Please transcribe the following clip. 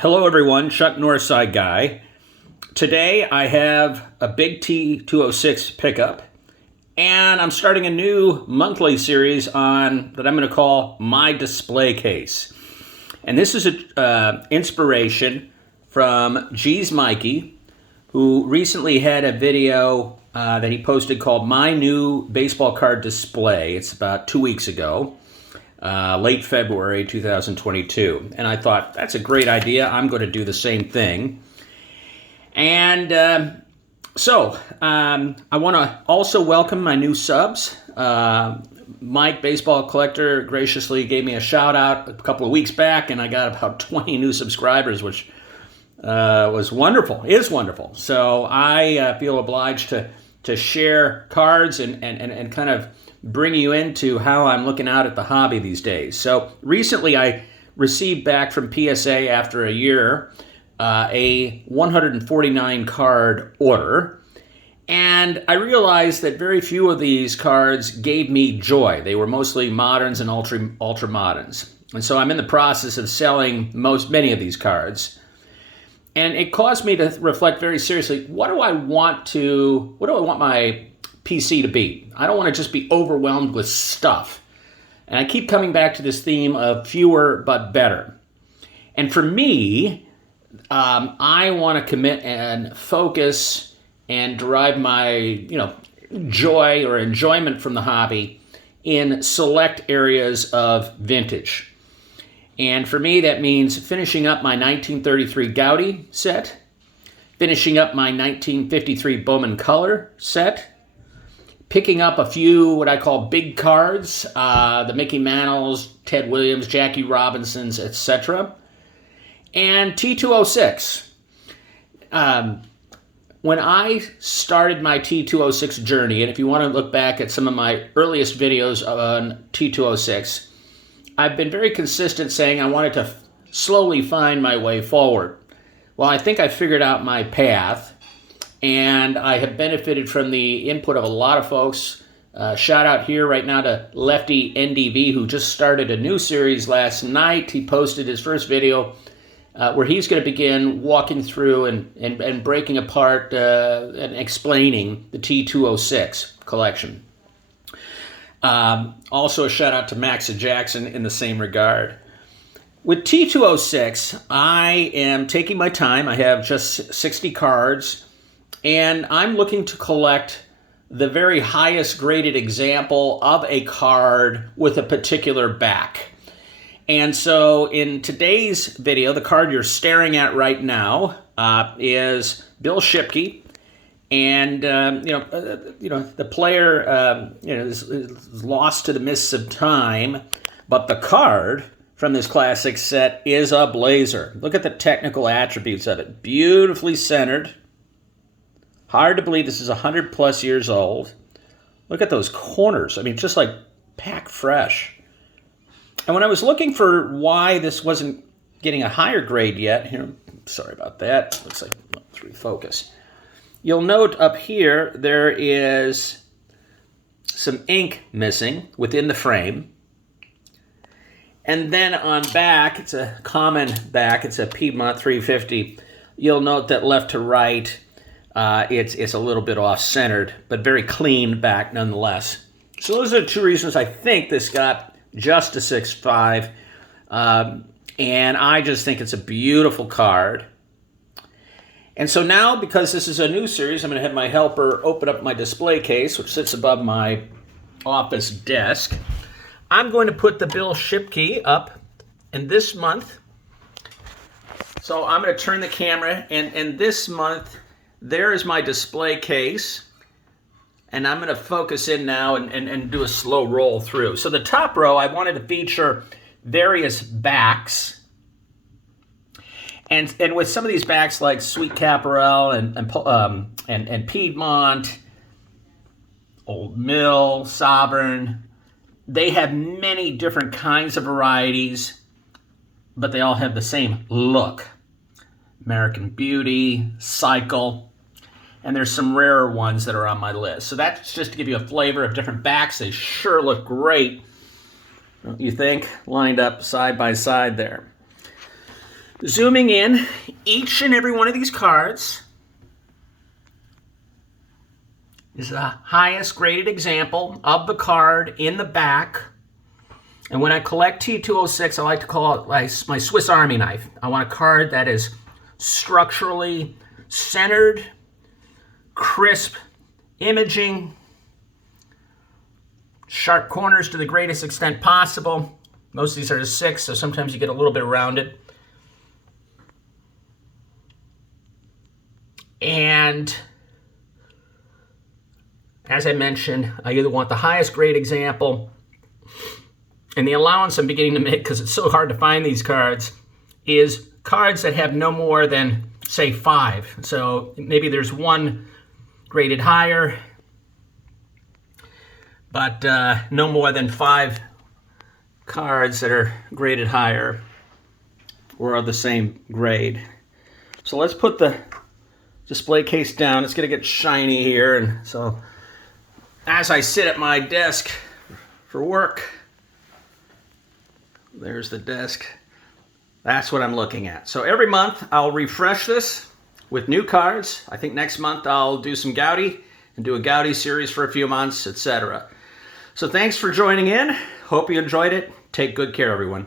Hello everyone, Chuck Northside guy. Today I have a big T206 pickup and I'm starting a new monthly series on that I'm going to call My Display Case. And this is an inspiration from G's Mikey, who recently had a video that he posted called My New Baseball Card Display. It's about 2 weeks ago. Late February 2022. And I thought, that's a great idea. I'm going to do the same thing. And I want to also welcome my new subs. Mike, Baseball Collector, graciously gave me a shout out a couple of weeks back, and I got about 20 new subscribers, which was wonderful. It is wonderful. So I feel obliged to share cards and kind of bring you into how I'm looking out at the hobby these days. So recently I received back from PSA after a year a 149 card order, and I realized that very few of these cards gave me joy. They were mostly moderns and ultra moderns. And so I'm in the process of selling many of these cards. And it caused me to reflect very seriously, what do I want my PC to be? I don't want to just be overwhelmed with stuff. And I keep coming back to this theme of fewer but better. And for me, I want to commit and focus and derive my, joy or enjoyment from the hobby in select areas of vintage. And for me, that means finishing up my 1933 Gaudy set, finishing up my 1953 Bowman Color set, picking up a few what I call big cards, the Mickey Mantles, Ted Williams, Jackie Robinsons, etc. And T206. When I started my T206 journey, and if you want to look back at some of my earliest videos on T206, I've been very consistent saying I wanted to slowly find my way forward. Well, I think I figured out my path, and I have benefited from the input of a lot of folks. Shout out here right now to Lefty NDV, who just started a new series last night. He posted his first video where he's going to begin walking through and breaking apart and explaining the T206 collection. Also a shout out to Max Jackson in the same regard. With T206, I am taking my time. I have just 60 cards. And I'm looking to collect the very highest graded example of a card with a particular back. And so in today's video, the card you're staring at right now is Bill Shipke. And, the player is lost to the mists of time, but the card from this classic set is a blazer. Look at the technical attributes of it. Beautifully centered. Hard to believe this is 100 plus years old. Look at those corners. I mean, just like pack fresh. And when I was looking for why this wasn't getting a higher grade yet, here, sorry about that. Looks like, let's refocus. You'll note up here there is some ink missing within the frame. And then on back, it's a common back. It's a Piedmont 350. You'll note that left to right, it's a little bit off-centered, but very clean back nonetheless. So those are the two reasons I think this got just a 6.5, and I just think it's a beautiful card. And so now, because this is a new series, I'm going to have my helper open up my display case, which sits above my office desk. I'm going to put the Bill Shipke up in this month. So I'm going to turn the camera, and this month, there is my display case, and I'm going to focus in now and do a slow roll through. So the top row, I wanted to feature various backs, and with some of these backs like Sweet Caparel and Piedmont, Old Mill, Sovereign, they have many different kinds of varieties, but they all have the same look. American Beauty, Cycle, and there's some rarer ones that are on my list. So that's just to give you a flavor of different backs. They sure look great, don't you think? Lined up side by side there. Zooming in, each and every one of these cards is the highest graded example of the card in the back. And when I collect T206, I like to call it my Swiss Army knife. I want a card that is structurally centered, crisp imaging, sharp corners to the greatest extent possible. Most of these are the 6, so sometimes you get a little bit rounded. And as I mentioned, I either want the highest grade example, and the allowance I'm beginning to make, because it's so hard to find these cards, is cards that have no more than, say, 5. So maybe there's one graded higher, but no more than 5 cards that are graded higher or are the same grade. So let's put the display case down. It's going to get shiny here, and so as I sit at my desk for work, there's the desk. That's what I'm looking at. So every month I'll refresh this with new cards. I think next month I'll do some Gaudy and do a Gaudy series for a few months, etc. So thanks for joining in. Hope you enjoyed it. Take good care, everyone.